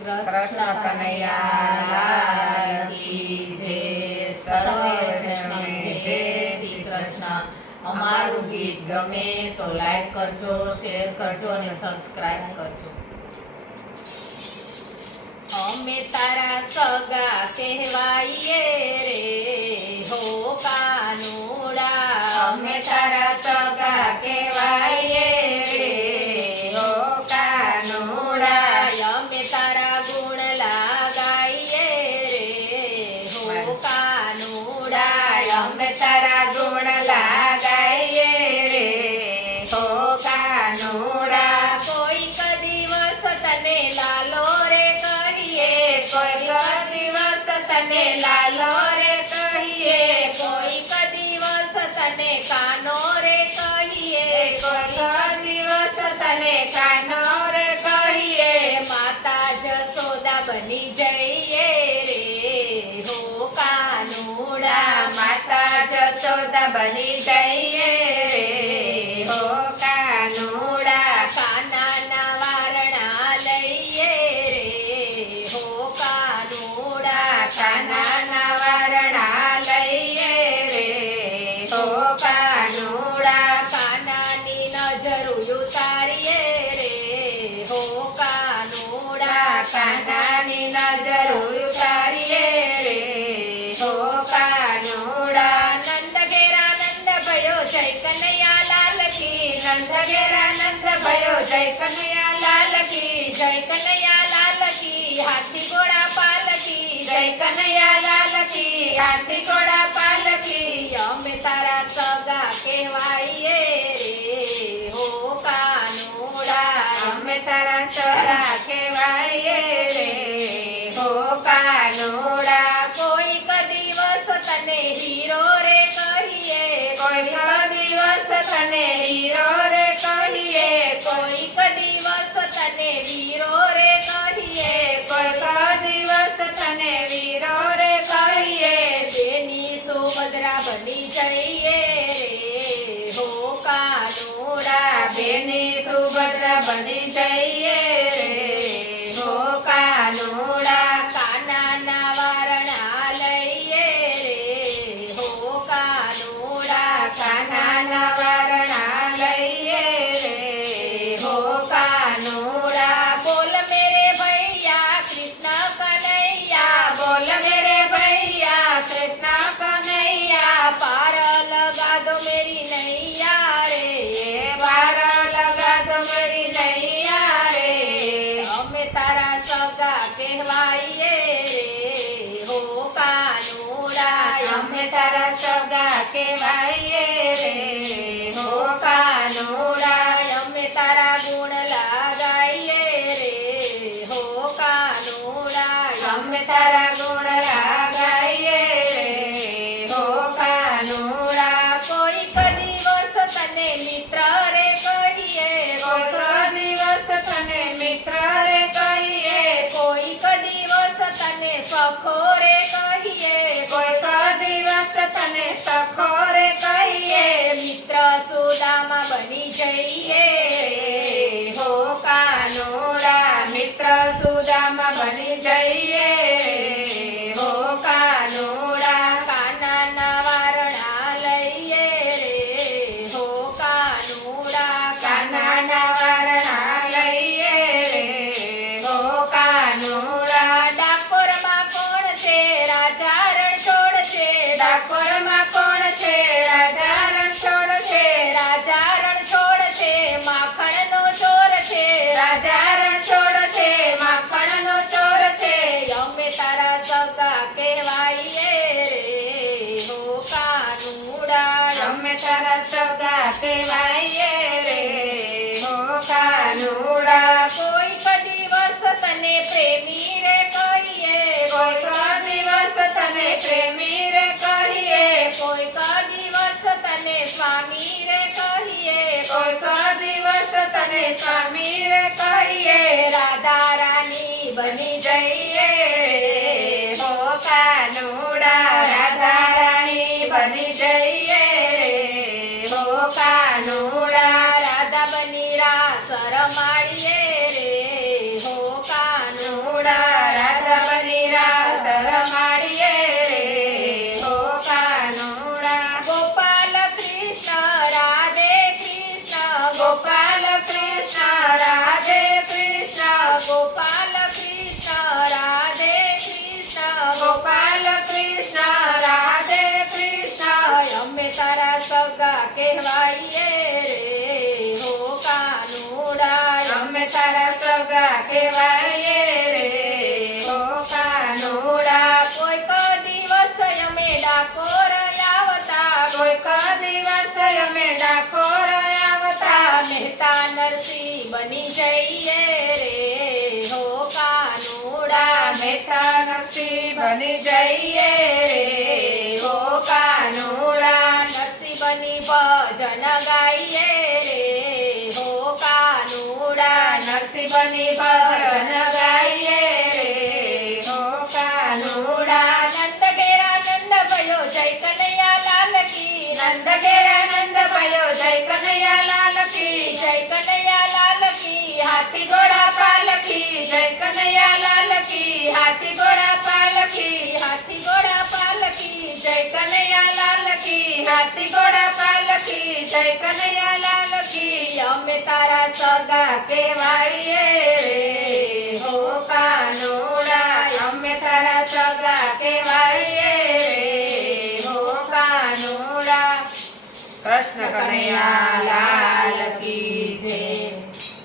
કૃષ્ણ કનૈયા લાલ કી જય. સર્વજનોને જય શ્રી કૃષ્ણ. અમારું ગીત ગમે તો લાઈક કરજો, શેર કરજો અને સબસ્ક્રાઇબ કરજો. અમે તારા સગા કહેવાઈએ રે હો કાનુડા. અમે તારા સગા કહેવાઈએ રે હો કાનુડા. અમે તારા ગુણ લાગાઈએ રે હો કાનુડા. અમે તારા ગુણ લાગાઈએ રે હો કાનુડા. કોઈક દિવસ તને લાલો રે કહીએ, કોઈક દિવસ તને લાલો રે કહીએ, કોઈક દિવસ તને કાનો રે કહીએ, કોઈક દિવસ તને કાનો રે કહીએ. માતા જશોદા બની જઈએ રે હો કાનુડા. માતા જશોદા બની જઈએ રે હો કાનુડા. કાનાના વારણા લઈએ રે હો કાનુડા. કાનાના વારણા લઈએ રે હો કાનુડા. કાનાની નજર ઉતારીએ રે હો કાનુડા. કાનાની નજર ઉતારીએ રે હો કાનુડા. નંદ ઘેરા નંદ ભયો જય કનૈયા લાલ કી. નંદ ઘેરા નંદ ભયો જય કનૈયા લાલ કી. જય કનૈયા લાલ કી. હાથી ઘોડા પાલકી. જય કનૈયા લાલ કી. હાથી ઘોડા પાલકી. અમે તારા સગા કહેવાઈએ રે હો કાનુડા. અમે તારા સગા કહેવાઈએ રે હો કાનુડા. કોઈક દિવસ તને હીરો રે કહીએ, કોઈક દિવસ તને હીરો રે કહીએ, કોઈક દિવસ તને વીરો રે કહીએ, કોઈક દિવસ તને વીરો રે કહીએ. બેની સુભદ્રા બની જઈએ રે હો કાનુડા. બેની સુભદ્રા બની જઈએ રે હો કાનુડા. કાનાના વારણા લઈએ રે હો કાનુડા. કાનાના વારણા લઈએ રે હો કાનુડા. બોલ મેરે ભૈયા કૃષ્ણ કનૈયા. બોલ મેરે ભૈયા કૃષ્ણ કનૈયા. પાર લગા દો મેરી નૈયા રે. પાર લગા દો મેરી નૈયા રે. અમે તારા સગા કહેવાઈએ રે હો કાનુડા. અમે તારા સગા કહેવાઈએ રે હો કાનુડા. અમે તારા ગુણ લાગાઈએ રે હો કાનુડા. અમે તારા ગુણ લાગાઈએ રે હો કાનુડા. કોઈક દિવસ તને મિત્ર રે કહીએ, કોઈક દિવસ તને મિત્ર રે કહીએ, કોઈક દિવસ તને સખો રે કહીએ, કોઈક દિવસ તને સખો રે કહીએ. મિત્ર સુદામા બની જઈએ રે હો કાનુડા. મિત્ર સુદામા બની જઈએ રે હો કાનુડા. કાનાના વારણા લઈએ રે હો કાનુડા. કાનાના વારણા લઈએ રે હો કાનુડા. ડાકોરમાં કોણ છે રાજા રણછોડ છે. ડાકોરમાં કોણ છે રાજા રણછોડ છે. રાજા રણછોડ છે માખણનો ચોર છે. રાજા રણછોડ છે માખણનો ચોર છે. અમે તારા સગા કહેવાઈએ રે હો કાનુડા. અમે તારા સગા કહેવાઈએ રે હો કાનુડા. કોઈક દિવસ તને પ્રેમી રે કહીએ, કોઈક દિવસ તને પ્રેમી રે કહીએ, કોઈક દિવસ તને સ્વામી રે કહીએ, કોઈક દિવસ તને સ્વામી રે કહીએ. રાધા રાની બની જઈએ રે હો કાનુડા. રાધા રાણી બની જઈએ રે હો કાનુડા. રાધા બની રાસ રમાડીએ રે હો કાનુડા. સગા કહેવાય રે હો કાનુડા કોઈક દિવસ અમે ડાકોર આવતા કોઈક દિવસ અમે ડાકોર આવતા મહેતા નરસિંહ બની જઈએ રે હો કાનુડા મહેતા નરસિંહ બની જઈએ રે હો કાનુડા નરસિંહ બની ભજન ગાઈએ રે હો કાનુડા નરસિંહ બની ભજન ગાઈએ રે હો કાનુડા નંદ ઘેરા નંદ ભયો જય કનૈયા લાલ કી નંદ ઘેરા નંદ ભયો જય કનૈયા લાલ કી જય કનૈયા લાલ કી હાથી ઘોડા પાલકી જય કનૈયા લાલ કી હાથી ઘોડા પાલકી હાથી ઘોડા પાલકી જય કનૈયા લાલ કી હાથી ઘોડા પાલકી જય કનૈયા લાલ કી અમે તારા સગા કહેવાય રે હો કાનુડા અમે તારા સગા કહેવાય રે હો કાનુડા કૃષ્ણ કનૈયા લાલ કી